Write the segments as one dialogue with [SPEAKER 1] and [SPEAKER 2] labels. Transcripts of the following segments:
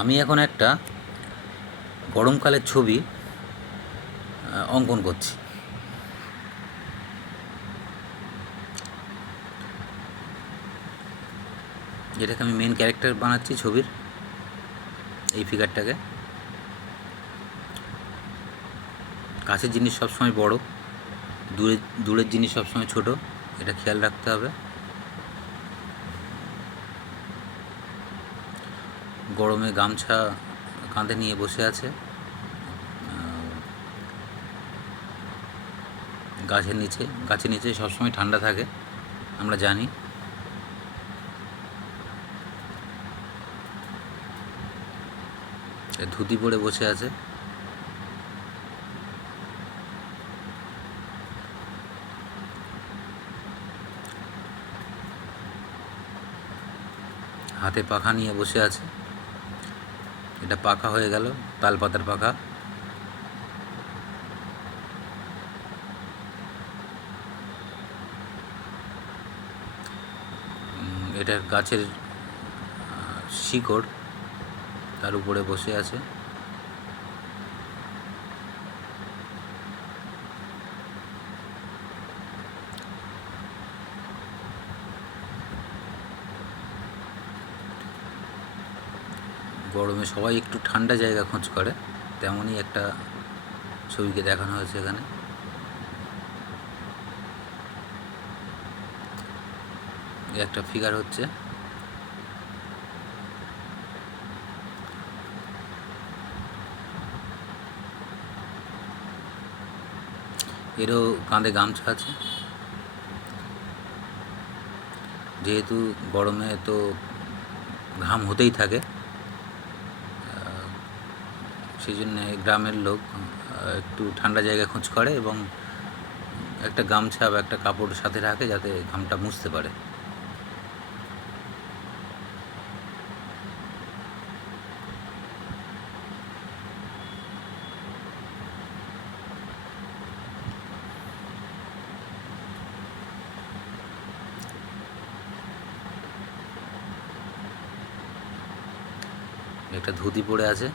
[SPEAKER 1] আমি এখন একটা গরমকালের ছবি অঙ্কন করছি। যেটাকে আমি মেন ক্যারেক্টার বানাচ্ছি ছবির, এই ফিগারটাকে কাছের জিনিস সবসময় বড় দূরের দূরের জিনিস সবসময় ছোট, এটা খেয়াল রাখতে হবে। গরমে গামছা কাঁধে নিয়ে বসে আছে। গাছের নিচে গাছের নিচে সবসময় ঠান্ডা থাকে, আমরা জানি। ধুতি পরে বসে আছে। হাতে পাখা নিয়ে বসে আছে। এটা পাখা হয়ে গেল তাল পাতার পাখা এটা গাছের শিকড় তার উপরে বসে আছে। গরমে সবাই একটু ঠান্ডা জায়গা খোঁজ করে, তেমনই একটা ছবিকে দেখানো হয়েছে এখানে। একটা ফিগার হচ্ছে। এরও কাঁধে গামছা আছে। যেহেতু গরমে তো ঘাম হতেই থাকে সেই জন্য গ্রামের লোক একটু ঠান্ডা জায়গা খোঁজ করে এবং একটা গামছা বা একটা কাপড় সাথে রাখে যাতে ঘামটা মুছতে পারে। একটা ধুতি পরে আছে।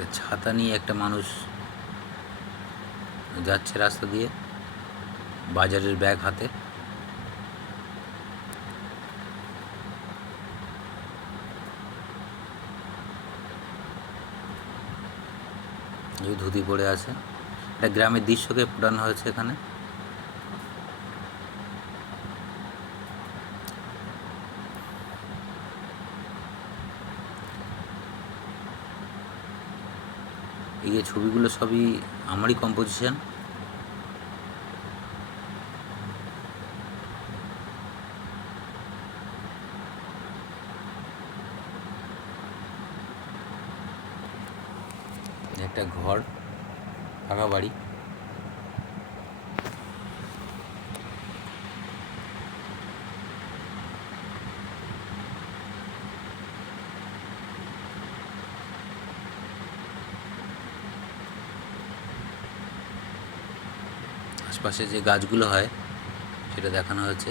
[SPEAKER 1] একটা ছাতা নিয়ে একটা মানুষ যাচ্ছে রাস্তা দিয়ে, বাজারের ব্যাগ হাতে। ধুতি পড়ে আছে। একটা গ্রামের দৃশ্যকে ফুটানো হয়েছে এখানে। এই যে ছবিগুলো সবই আমারই কম্পোজিশন একটা ঘর ফাঁকা বাড়ি। আশপাশে যে গাছগুলো হয়, সেটা দেখানো হয়েছে।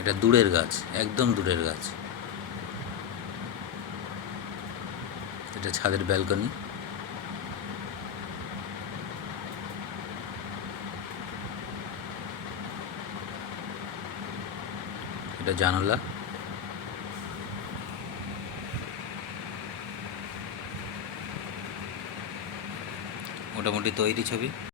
[SPEAKER 1] এটা দূরের গাছ, একদম দূরের গাছ। এটা ছাদের ব্যালকনি। এটা জানালা। মোটামুটি তৈরি ছবি।